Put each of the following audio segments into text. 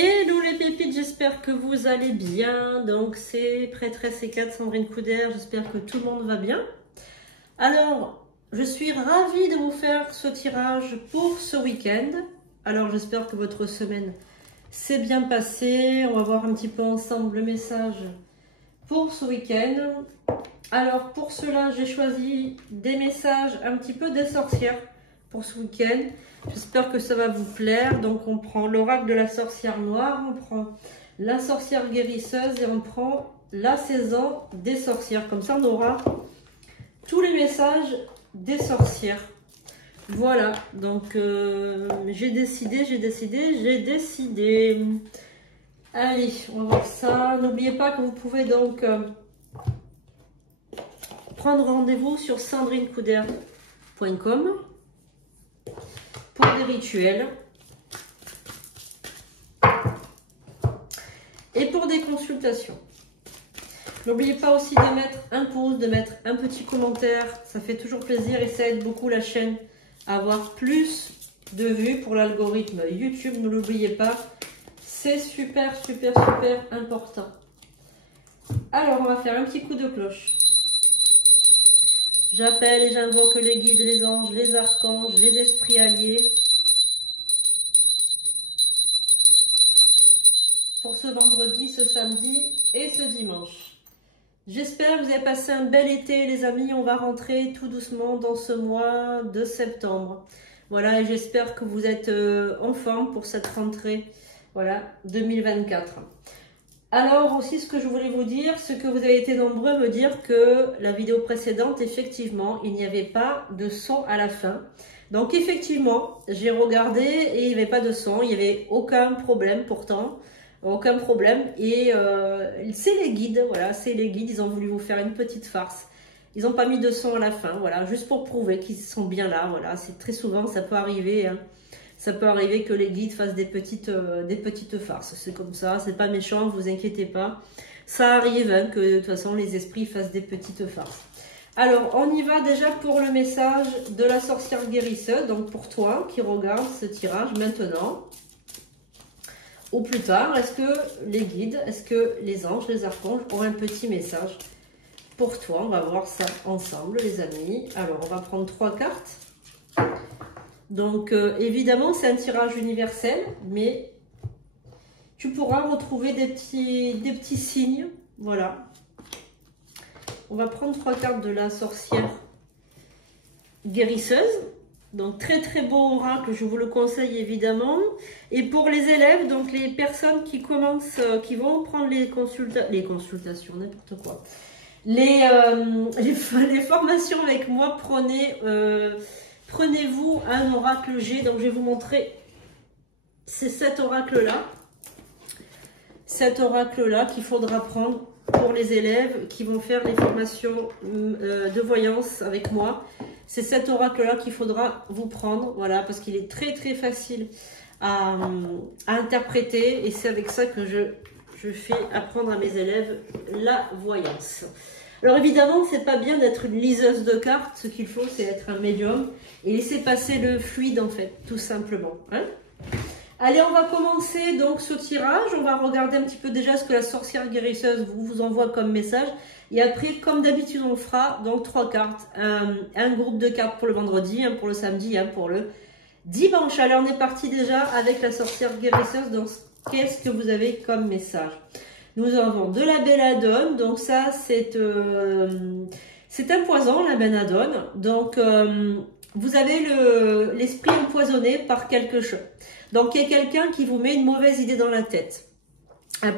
Hello les pépites, j'espère que vous allez bien. Donc c'est Prêtresse C4 Sandrine Couder, j'espère que tout le monde va bien. Alors, je suis ravie de vous faire ce tirage pour ce week-end. Alors j'espère que votre semaine s'est bien passée. On va voir un petit peu ensemble le message pour ce week-end. Alors pour cela, j'ai choisi des messages un petit peu des sorcières pour ce week-end. J'espère que ça va vous plaire. Donc on prend l'oracle de la sorcière noire, on prend la sorcière guérisseuse et on prend la saison des sorcières. Comme ça on aura tous les messages des sorcières. Voilà, donc j'ai décidé. Allez, on va voir ça. N'oubliez pas que vous pouvez donc prendre rendez-vous sur sandrinecouder.com pour des rituels et pour des consultations. N'oubliez pas aussi de mettre un pouce, de mettre un petit commentaire, ça fait toujours plaisir et ça aide beaucoup la chaîne à avoir plus de vues pour l'algorithme YouTube. Ne l'oubliez pas, c'est super important. Alors on va faire un petit coup de cloche. J'appelle et j'invoque les guides, les anges, les archanges, les esprits alliés pour ce vendredi, ce samedi et ce dimanche. J'espère que vous avez passé un bel été les amis. On va rentrer tout doucement dans ce mois de septembre. Voilà, et j'espère que vous êtes en forme pour cette rentrée, voilà, 2024. Alors aussi, ce que je voulais vous dire, c'est que vous avez été nombreux à me dire que la vidéo précédente, effectivement, il n'y avait pas de son à la fin. Donc effectivement, j'ai regardé et il n'y avait pas de son, il n'y avait aucun problème pourtant, aucun problème. Et c'est les guides, voilà, c'est les guides, ils ont voulu vous faire une petite farce. Ils n'ont pas mis de son à la fin, voilà, juste pour prouver qu'ils sont bien là, voilà. C'est très souvent, ça peut arriver, hein. Ça peut arriver que les guides fassent des petites farces. C'est comme ça, c'est pas méchant, ne vous inquiétez pas. Ça arrive hein, que de toute façon les esprits fassent des petites farces. Alors, on y va déjà pour le message de la sorcière guérisseuse. Donc pour toi qui regarde ce tirage maintenant ou plus tard, est-ce que les guides, est-ce que les anges, les archanges ont un petit message pour toi? On va voir ça ensemble les amis. Alors, on va prendre 3 cartes. Donc, évidemment, c'est un tirage universel, mais tu pourras retrouver des petits signes. Voilà. On va prendre 3 cartes de la sorcière guérisseuse. Donc, très beau oracle, je vous le conseille évidemment. Et pour les élèves, donc les personnes qui commencent, qui vont prendre les consultations, n'importe quoi. Les formations avec moi, prenez-vous un oracle G. Donc je vais vous montrer, c'est cet oracle-là. Cet oracle-là qu'il faudra prendre pour les élèves qui vont faire les formations de voyance avec moi. C'est cet oracle-là qu'il faudra vous prendre, voilà, parce qu'il est très facile à interpréter. Et c'est avec ça que je fais apprendre à mes élèves la voyance. Alors évidemment, c'est pas bien d'être une liseuse de cartes. Ce qu'il faut, c'est être un médium et laisser passer le fluide en fait, tout simplement. Hein. Allez, on va commencer donc ce tirage. On va regarder un petit peu déjà ce que la sorcière guérisseuse vous envoie comme message. Et après, comme d'habitude, on fera donc 3 cartes. Un groupe de cartes pour le vendredi, un pour le samedi, un pour le dimanche. Allez, on est parti déjà avec la sorcière guérisseuse. Donc, qu'est-ce que vous avez comme message? Nous avons de la belladone, donc ça c'est un poison, la belladone. Donc vous avez l'esprit empoisonné par quelque chose. Donc il y a quelqu'un qui vous met une mauvaise idée dans la tête.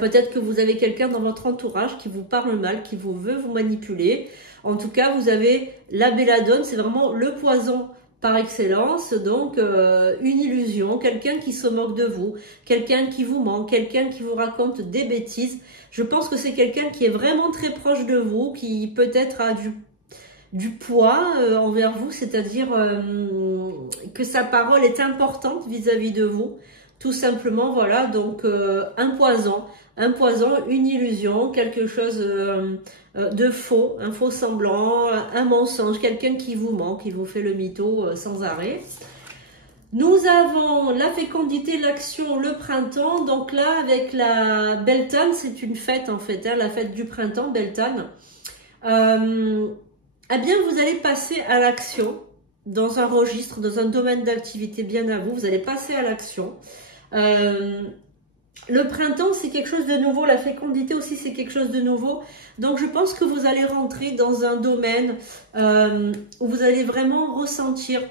Peut-être que vous avez quelqu'un dans votre entourage qui vous parle mal, qui veut vous manipuler. En tout cas, vous avez la belladone, c'est vraiment le poison par excellence, donc une illusion, quelqu'un qui se moque de vous, quelqu'un qui vous ment, quelqu'un qui vous raconte des bêtises. Je pense que c'est quelqu'un qui est vraiment très proche de vous, qui peut-être a du poids envers vous, c'est-à-dire que sa parole est importante vis-à-vis de vous, tout simplement, voilà, donc un poison, une illusion, quelque chose de faux, un faux semblant, un mensonge, quelqu'un qui vous ment, qui vous fait le mytho sans arrêt. Nous avons la fécondité, l'action, le printemps. Donc là, avec la Beltane, c'est une fête en fait, hein, la fête du printemps, Beltane. Eh bien, vous allez passer à l'action dans un registre, dans un domaine d'activité bien à vous. Vous allez passer à l'action. Le printemps, c'est quelque chose de nouveau. La fécondité aussi, c'est quelque chose de nouveau. Donc, je pense que vous allez rentrer dans un domaine où vous allez vraiment ressentir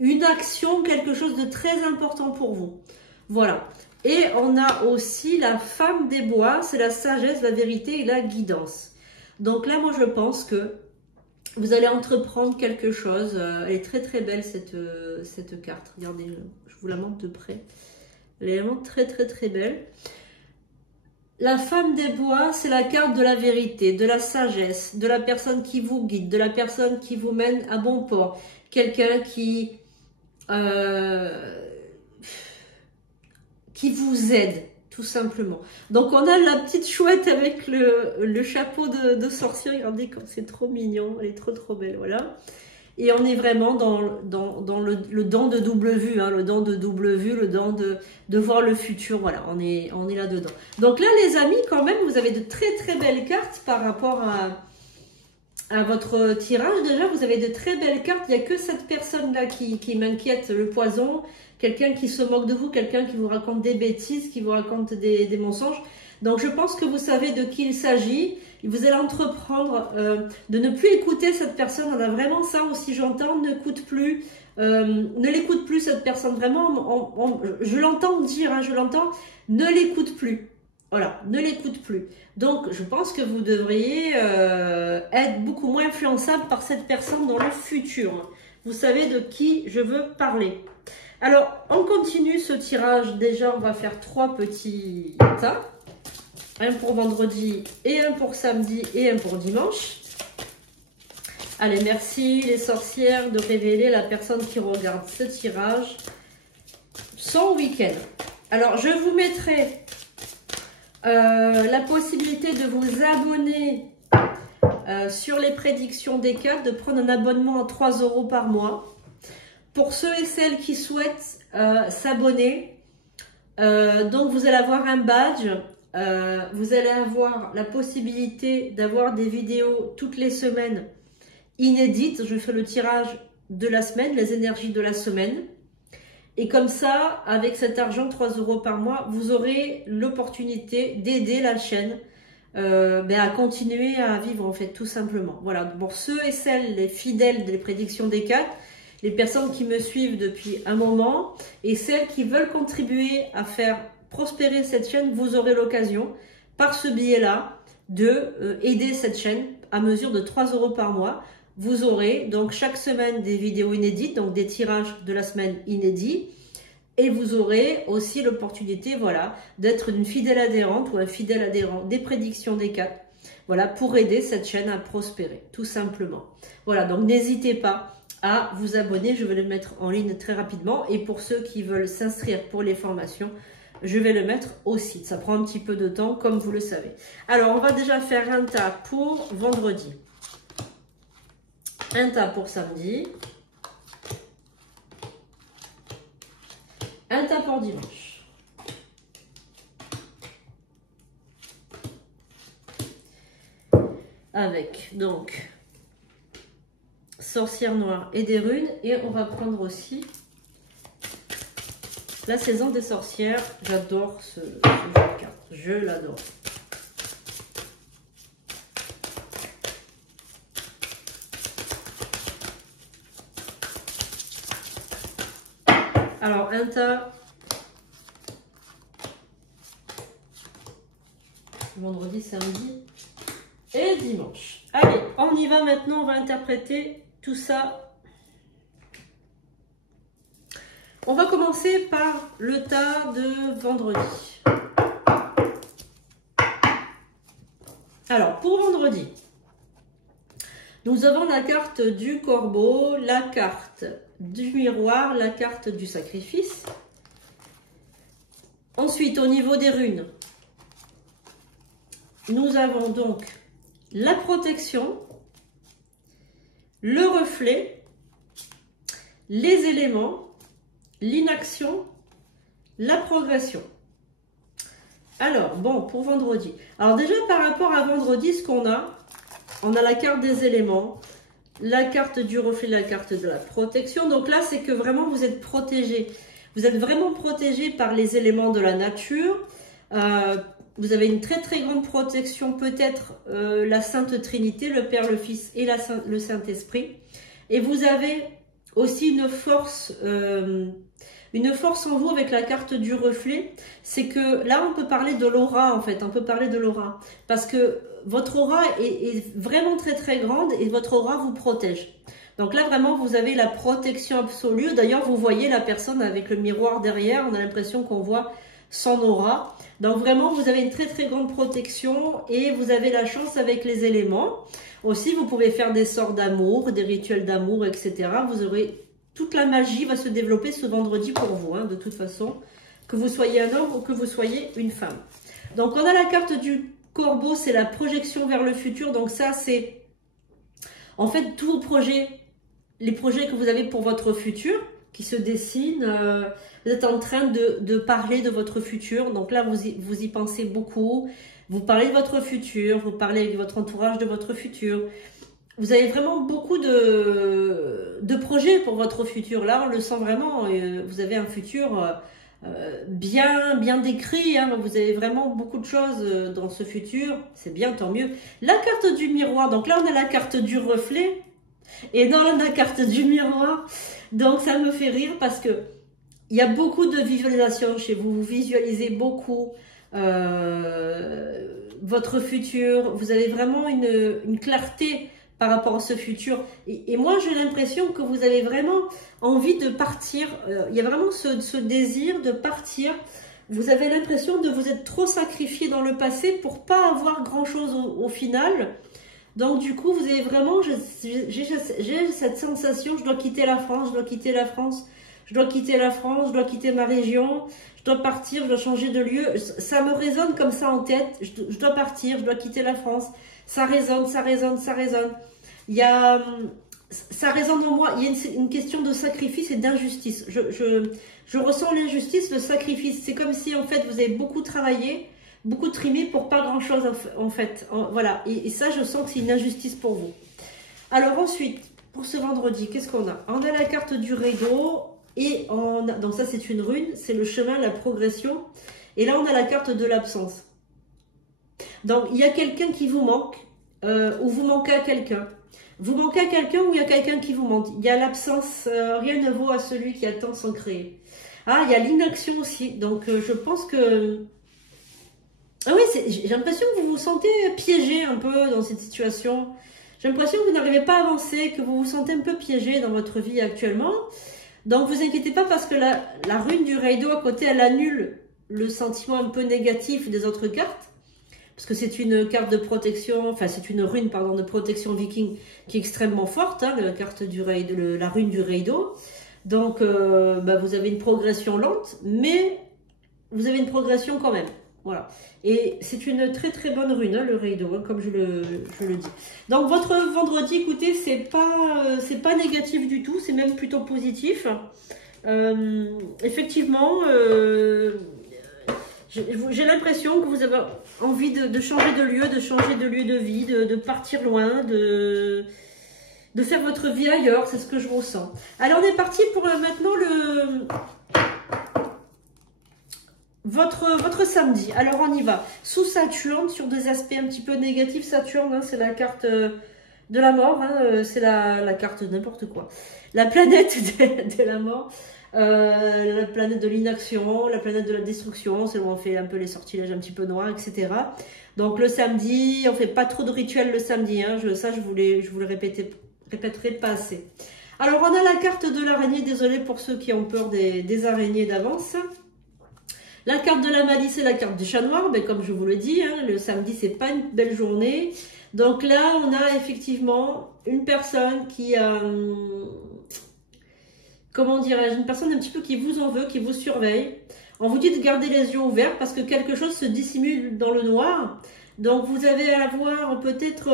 une action, quelque chose de très important pour vous. Voilà. Et on a aussi la femme des bois, c'est la sagesse, la vérité et la guidance. Donc là, moi, je pense que vous allez entreprendre quelque chose. Elle est très très belle cette carte. Regardez, je vous la montre de près. Elle est vraiment très très très belle. La femme des bois, c'est la carte de la vérité, de la sagesse, de la personne qui vous guide, de la personne qui vous mène à bon port. Quelqu'un qui vous aide, tout simplement. Donc, on a la petite chouette avec le chapeau de sorcière. Regardez comme c'est trop mignon. Elle est trop trop belle, voilà. Et on est vraiment dans le don de double vue, hein, le don de double vue, le don de voir le futur. Voilà, on est là-dedans. Donc là, les amis, quand même, vous avez de très très belles cartes par rapport à votre tirage. Déjà, vous avez de très belles cartes. Il n'y a que cette personne-là qui m'inquiète, le poison. Quelqu'un qui se moque de vous, quelqu'un qui vous raconte des bêtises, qui vous raconte des mensonges. Donc, je pense que vous savez de qui il s'agit. Vous allez entreprendre de ne plus écouter cette personne. On a vraiment ça aussi, j'entends, n'écoute plus. Ne l'écoute plus, cette personne. Vraiment, je l'entends dire, hein, je l'entends, ne l'écoute plus. Voilà, ne l'écoute plus. Donc, je pense que vous devriez être beaucoup moins influençable par cette personne dans le futur. Vous savez de qui je veux parler. Alors, on continue ce tirage. Déjà, on va faire 3 petits tas. Un pour vendredi, et un pour samedi, et un pour dimanche. Allez, merci les sorcières de révéler la personne qui regarde ce tirage son week-end. Alors, je vous mettrai la possibilité de vous abonner sur les prédictions des cartes, de prendre un abonnement à 3 € par mois. Pour ceux et celles qui souhaitent s'abonner, donc vous allez avoir un badge. Vous allez avoir la possibilité d'avoir des vidéos toutes les semaines inédites. Je fais le tirage de la semaine, les énergies de la semaine. Et comme ça, avec cet argent, 3 € par mois, vous aurez l'opportunité d'aider la chaîne à continuer à vivre, en fait, tout simplement. Voilà, pour ceux et celles, les fidèles des prédictions des cartes, les personnes qui me suivent depuis un moment et celles qui veulent contribuer à faire prospérer cette chaîne, vous aurez l'occasion, par ce biais-là, de aider cette chaîne à mesure de 3 € par mois. Vous aurez donc chaque semaine des vidéos inédites, donc des tirages de la semaine inédits. Et vous aurez aussi l'opportunité, voilà, d'être une fidèle adhérente ou un fidèle adhérent des prédictions des cartes. Voilà, pour aider cette chaîne à prospérer, tout simplement. Voilà, donc n'hésitez pas à vous abonner. Je vais le mettre en ligne très rapidement. Et pour ceux qui veulent s'inscrire pour les formations, je vais le mettre au site. Ça prend un petit peu de temps, comme vous le savez. Alors, on va déjà faire un tas pour vendredi. Un tas pour samedi. Un tas pour dimanche. Avec, donc, sorcière noire et des runes. Et on va prendre aussi la saison des sorcières. J'adore ce jeu de cartes. Je l'adore. Alors, un tas. Vendredi, samedi et dimanche. Allez, on y va maintenant. On va interpréter tout ça. On va commencer par le tas de vendredi. Alors, pour vendredi, nous avons la carte du corbeau, la carte du miroir, la carte du sacrifice. Ensuite, au niveau des runes, nous avons donc la protection, le reflet, les éléments, l'inaction, la progression. Alors, bon, pour vendredi. Alors déjà, par rapport à vendredi, ce qu'on a, on a la carte des éléments, la carte du reflet, la carte de la protection. Donc là, c'est que vraiment, vous êtes protégé. Vous êtes vraiment protégé par les éléments de la nature. Vous avez une très très grande protection, peut-être la Sainte Trinité, le Père, le Fils et le Saint-Esprit. Et vous avez aussi une force en vous avec la carte du reflet. C'est que là, on peut parler de l'aura en fait. On peut parler de l'aura. Parce que votre aura est vraiment très très grande et votre aura vous protège. Donc là, vraiment, vous avez la protection absolue. D'ailleurs, vous voyez la personne avec le miroir derrière. On a l'impression qu'on voit son aura. Donc vraiment, vous avez une très très grande protection et vous avez la chance avec les éléments. Aussi, vous pouvez faire des sorts d'amour, des rituels d'amour, etc. Vous aurez toute la magie va se développer ce vendredi pour vous, hein, de toute façon, que vous soyez un homme ou que vous soyez une femme. Donc on a la carte du corbeau, c'est la projection vers le futur. Donc ça, c'est en fait tous vos projets, les projets que vous avez pour votre futur qui se dessinent. Vous êtes en train de parler de votre futur. Donc là, vous y pensez beaucoup. Vous parlez de votre futur, vous parlez avec votre entourage de votre futur. Vous avez vraiment beaucoup de projets pour votre futur. Là, on le sent vraiment. Vous avez un futur bien décrit. Hein. Vous avez vraiment beaucoup de choses dans ce futur. C'est bien, tant mieux. La carte du miroir. Donc là, on a la carte du reflet. Et dans la carte du miroir. Donc, ça me fait rire parce que il y a beaucoup de visualisation chez vous. Vous visualisez beaucoup votre futur. Vous avez vraiment une clarté par rapport à ce futur. Et moi, j'ai l'impression que vous avez vraiment envie de partir. Il y a vraiment ce désir de partir. Vous avez l'impression de vous être trop sacrifié dans le passé pour pas avoir grand-chose au final. Donc, du coup, vous avez vraiment... J'ai cette sensation, je dois quitter la France, je dois quitter la France, je dois quitter la France, je dois quitter ma région, je dois partir, je dois changer de lieu. Ça me résonne comme ça en tête. Je dois partir, je dois quitter la France. Ça résonne, ça résonne, ça résonne. Ça résonne en moi. Il y a une question de sacrifice et d'injustice. Je ressens l'injustice, le sacrifice. C'est comme si, en fait, vous avez beaucoup travaillé, beaucoup trimé pour pas grand-chose, en fait. Voilà. Et ça, je sens que c'est une injustice pour vous. Alors ensuite, pour ce vendredi, qu'est-ce qu'on a? On a la carte du rideau. Et donc ça, c'est une rune. C'est le chemin, la progression. Et là, on a la carte de l'absence. Donc, il y a quelqu'un qui vous manque. Ou vous manquez à quelqu'un. Vous manquez à quelqu'un ou il y a quelqu'un qui vous manque. Il y a l'absence, rien ne vaut à celui qui attend sans créer. Ah, il y a l'inaction aussi. Donc, je pense que... Ah oui, j'ai l'impression que vous vous sentez piégé un peu dans cette situation. J'ai l'impression que vous n'arrivez pas à avancer, que vous vous sentez un peu piégé dans votre vie actuellement. Donc, vous inquiétez pas parce que la rune du rideau à côté, elle annule le sentiment un peu négatif des autres cartes. Parce que c'est une carte de protection, enfin c'est une rune pardon, de protection viking qui est extrêmement forte, hein, la carte du rideau, la rune du rideau. Donc vous avez une progression lente, mais vous avez une progression quand même. Voilà. Et c'est une très très bonne rune, hein, le rideau, hein, comme je le dis. Donc votre vendredi, écoutez, c'est pas négatif du tout, c'est même plutôt positif. Effectivement. J'ai l'impression que vous avez envie de changer de lieu, de vie, de partir loin, de faire votre vie ailleurs, c'est ce que je ressens. Alors on est parti pour maintenant votre samedi. Alors on y va. Sous Saturne, sur des aspects un petit peu négatifs, Saturne, hein, c'est la carte de la mort, hein, c'est la carte de n'importe quoi. La planète de la mort. La planète de l'inaction, la planète de la destruction, c'est où on fait un peu les sortilèges un petit peu noirs, etc. Donc le samedi, on fait pas trop de rituels le samedi, hein, je vous le répéterai pas assez. Alors on a la carte de l'araignée, désolé pour ceux qui ont peur des araignées d'avance. La carte de la malice et la carte du chat noir, mais comme je vous le dis, hein, le samedi c'est pas une belle journée. Donc là on a effectivement une personne qui a... comment dirais-je, une personne un petit peu qui vous en veut, qui vous surveille. On vous dit de garder les yeux ouverts parce que quelque chose se dissimule dans le noir. Donc vous allez avoir peut-être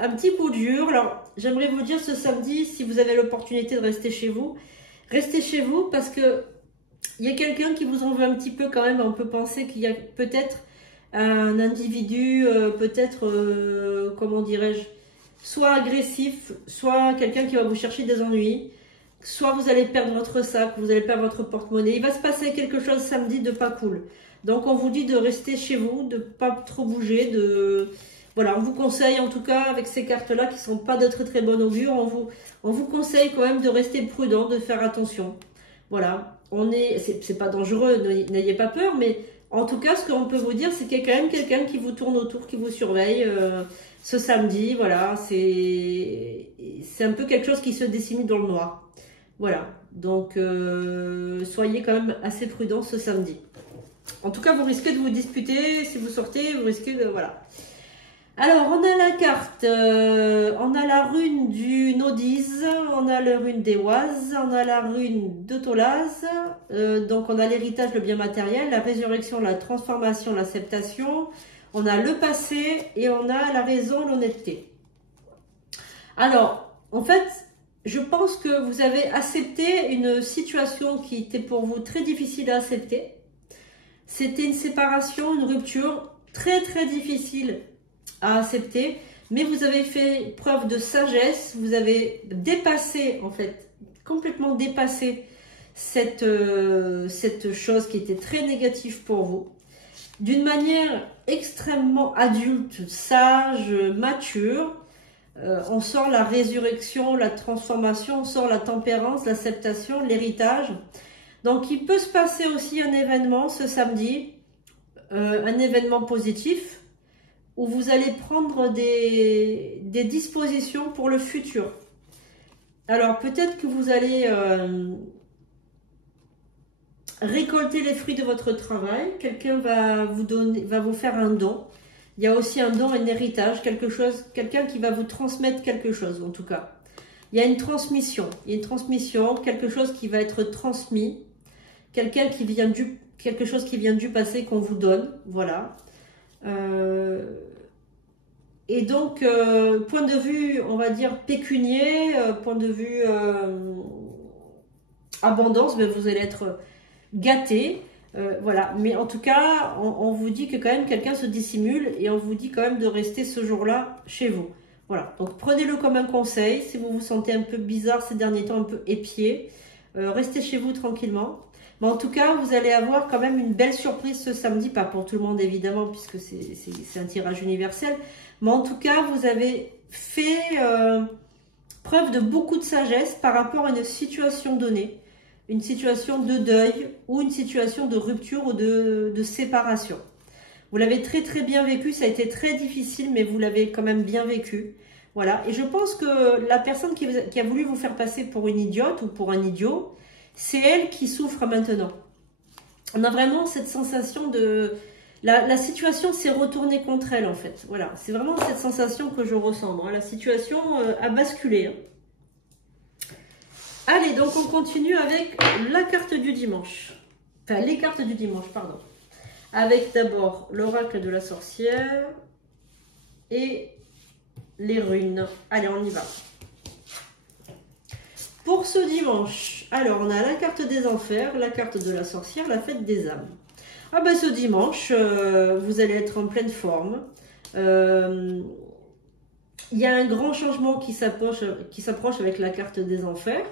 un petit coup dur. Alors j'aimerais vous dire ce samedi, si vous avez l'opportunité de rester chez vous parce que il y a quelqu'un qui vous en veut un petit peu quand même. On peut penser qu'il y a peut-être un individu, comment dirais-je, soit agressif, soit quelqu'un qui va vous chercher des ennuis, soit vous allez perdre votre sac, vous allez perdre votre porte-monnaie. Il va se passer quelque chose samedi de pas cool. Donc on vous dit de rester chez vous, de pas trop bouger, voilà, on vous conseille en tout cas avec ces cartes-là qui sont pas de très très bon augure, on vous conseille quand même de rester prudent, de faire attention. Voilà, c'est pas dangereux, n'ayez pas peur, mais en tout cas ce qu'on peut vous dire c'est qu'il y a quand même quelqu'un qui vous tourne autour, qui vous surveille ce samedi. Voilà, c'est un peu quelque chose qui se dissimule dans le noir. Voilà, donc soyez quand même assez prudent ce samedi. En tout cas, vous risquez de vous disputer, si vous sortez, vous risquez de... Voilà. Alors, on a la carte, on a la rune du Nodiz, on a la rune des Oise, on a la rune de Tolaz, donc on a l'héritage, le bien matériel, la résurrection, la transformation, l'acceptation, on a le passé et on a la raison, l'honnêteté. Alors, en fait, je pense que vous avez accepté une situation qui était pour vous très difficile à accepter. C'était une séparation, une rupture très très difficile à accepter, mais vous avez fait preuve de sagesse, vous avez dépassé, en fait, complètement dépassé cette chose qui était très négative pour vous, d'une manière extrêmement adulte, sage, mature. On sort la résurrection, la transformation, on sort la tempérance, l'acceptation, l'héritage. Donc, il peut se passer aussi un événement ce samedi, un événement positif, où vous allez prendre des dispositions pour le futur. Alors, peut-être que vous allez récolter les fruits de votre travail. Quelqu'un va vous faire un don. Il y a aussi un don, un héritage, quelqu'un qui va vous transmettre quelque chose, en tout cas. Il y a une transmission, quelque chose qui va être transmis. Quelque chose qui vient du passé qu'on vous donne, voilà. Et donc, point de vue, on va dire pécunier, point de vue abondance, ben vous allez être gâté, voilà. Mais en tout cas, on vous dit que quand même quelqu'un se dissimule et on vous dit quand même de rester ce jour-là chez vous. Voilà, donc prenez-le comme un conseil. Si vous vous sentez un peu bizarre ces derniers temps, un peu épié, restez chez vous tranquillement. Mais en tout cas, vous allez avoir quand même une belle surprise ce samedi, pas pour tout le monde évidemment, puisque c'est un tirage universel. Mais en tout cas, vous avez fait preuve de beaucoup de sagesse par rapport à une situation donnée, une situation de deuil ou une situation de rupture ou de séparation. Vous l'avez très très bien vécu, ça a été très difficile, mais vous l'avez quand même bien vécu. Voilà, et je pense que la personne qui a voulu vous faire passer pour une idiote ou pour un idiot, c'est elle qui souffre maintenant. On a vraiment cette sensation de... La situation s'est retournée contre elle, en fait. Voilà, c'est vraiment cette sensation que je ressens. Hein. La situation a basculé. Hein. Allez, donc on continue avec la carte du dimanche. Enfin, les cartes du dimanche, pardon. Avec d'abord l'oracle de la sorcière et les runes. Allez, on y va. Pour ce dimanche, alors on a la carte des enfers, la carte de la sorcière, la fête des âmes. Ah ben ce dimanche, vous allez être en pleine forme. Il y a un grand changement qui s'approche avec la carte des enfers.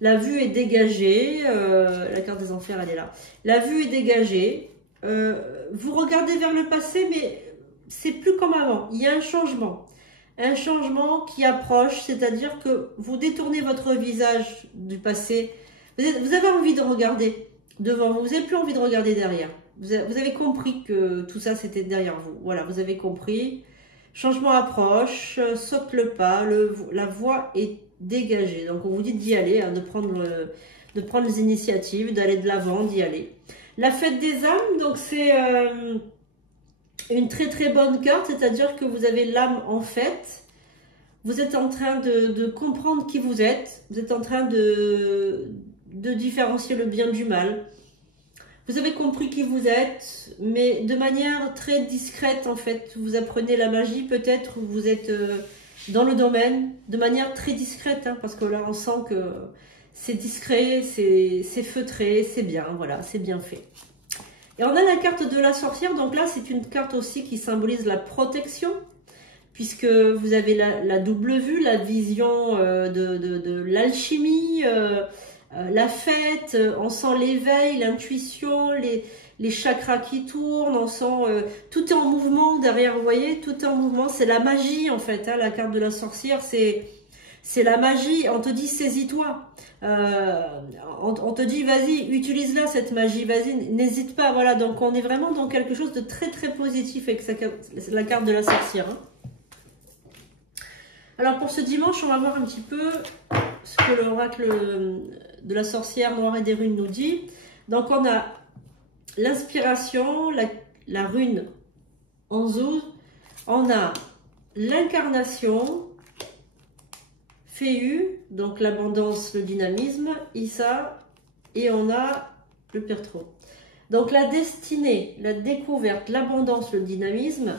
La vue est dégagée. La carte des enfers, elle est là. La vue est dégagée. Vous regardez vers le passé, mais c'est plus comme avant. Il y a un changement. Un changement qui approche, c'est-à-dire que vous détournez votre visage du passé. Vous avez envie de regarder devant vous. Vous n'avez plus envie de regarder derrière. Vous avez compris que tout ça, c'était derrière vous. Voilà, vous avez compris. Changement approche, saute le pas, la voie est dégagée. Donc, on vous dit d'y aller, hein, de prendre les initiatives, d'aller de l'avant, d'y aller. La fête des âmes, donc c'est une très très bonne carte, c'est-à-dire que vous avez l'âme en fête. Vous êtes en train de comprendre qui vous êtes. Vous êtes en train de différencier le bien du mal. Vous avez compris qui vous êtes, mais de manière très discrète en fait. Vous apprenez la magie peut-être, vous êtes dans le domaine de manière très discrète, hein, parce que là on sent que c'est discret, c'est feutré, c'est bien, voilà, c'est bien fait. Et on a la carte de la sorcière, donc là c'est une carte aussi qui symbolise la protection, puisque vous avez la double vue, la vision de l'alchimie, la fête, on sent l'éveil, l'intuition, les chakras qui tournent, on sent tout est en mouvement derrière, vous voyez, tout est en mouvement, c'est la magie en fait, hein, la carte de la sorcière, c'est la magie, on te dit saisis-toi, on te dit vas-y, utilise-la cette magie, vas-y, n'hésite pas, voilà, donc on est vraiment dans quelque chose de très très positif avec la carte de la sorcière. Hein. Alors pour ce dimanche, on va voir un petit peu ce que l'oracle de la sorcière noire et des runes nous dit. Donc on a l'inspiration, la rune Anzou, on a l'incarnation, Féu, donc l'abondance, le dynamisme, Issa, et on a le Pertro. Donc la destinée, la découverte, l'abondance, le dynamisme.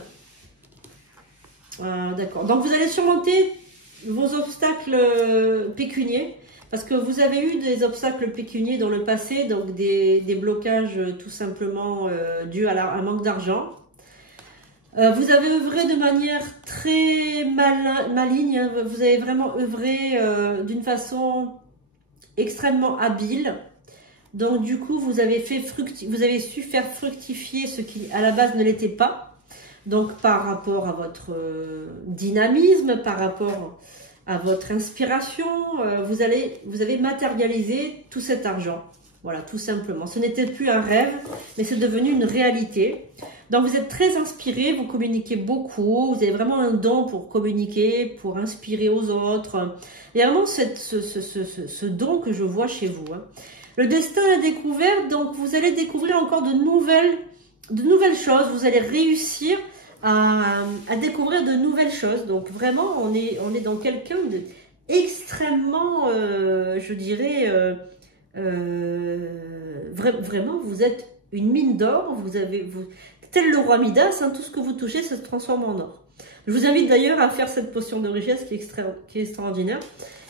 D'accord. Donc vous allez surmonter vos obstacles pécuniaires, parce que vous avez eu des obstacles pécuniaires dans le passé, donc des blocages tout simplement dus à un manque d'argent. Vous avez œuvré de manière très maligne, hein, vous avez vraiment œuvré d'une façon extrêmement habile. Donc du coup, vous avez su faire fructifier ce qui à la base ne l'était pas. Donc par rapport à votre dynamisme, par rapport à votre inspiration, vous avez matérialisé tout cet argent. Voilà, tout simplement. Ce n'était plus un rêve, mais c'est devenu une réalité. Donc vous êtes très inspiré, vous communiquez beaucoup, vous avez vraiment un don pour communiquer, pour inspirer aux autres. Il y a vraiment ce don que je vois chez vous. Hein. Le destin à la découverte, donc vous allez découvrir encore de nouvelles choses, vous allez réussir à découvrir de nouvelles choses. Donc vraiment, on est dans quelqu'un d'extrêmement, je dirais, vraiment, vous êtes une mine d'or, tel le roi Midas, hein, tout ce que vous touchez, ça se transforme en or. Je vous invite d'ailleurs à faire cette potion de richesse qui est extraordinaire.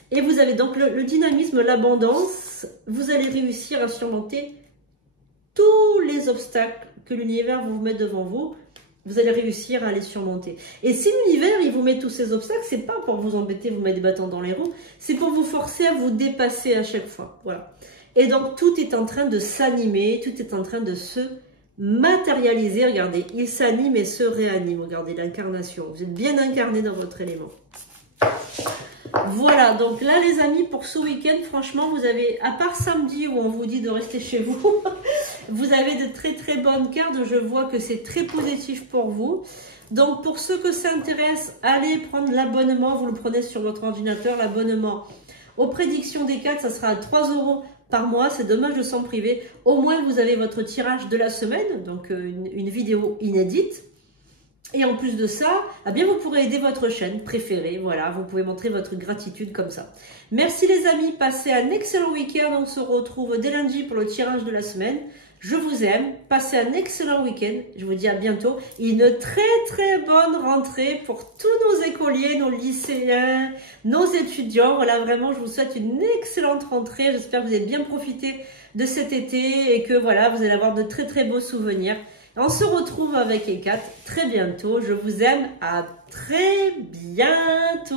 Et vous avez donc le dynamisme, l'abondance, vous allez réussir à surmonter tous les obstacles que l'univers vous met devant vous. Vous allez réussir à les surmonter. Et si l'univers, il vous met tous ces obstacles, c'est pas pour vous embêter, vous mettre des bâtons dans les roues, c'est pour vous forcer à vous dépasser à chaque fois. Voilà. Et donc, tout est en train de s'animer, tout est en train de se matérialiser. Regardez, il s'anime et se réanime. Regardez l'incarnation. Vous êtes bien incarné dans votre élément. Voilà, donc là les amis, pour ce week-end, franchement, vous avez, à part samedi où on vous dit de rester chez vous, vous avez de très très bonnes cartes. Je vois que c'est très positif pour vous. Donc pour ceux que ça intéresse, allez prendre l'abonnement, vous le prenez sur votre ordinateur, l'abonnement aux prédictions des cartes, ça sera à 3 € par mois, c'est dommage de s'en priver. Au moins vous avez votre tirage de la semaine, donc une vidéo inédite. Et en plus de ça, eh bien vous pourrez aider votre chaîne préférée. Voilà, vous pouvez montrer votre gratitude comme ça. Merci les amis, passez un excellent week-end. On se retrouve dès lundi pour le tirage de la semaine. Je vous aime, passez un excellent week-end. Je vous dis à bientôt. Et une très très bonne rentrée pour tous nos écoliers, nos lycéens, nos étudiants. Voilà, vraiment, je vous souhaite une excellente rentrée. J'espère que vous avez bien profité de cet été et que voilà, vous allez avoir de très très beaux souvenirs. On se retrouve avec Hécate très bientôt. Je vous aime. À très bientôt.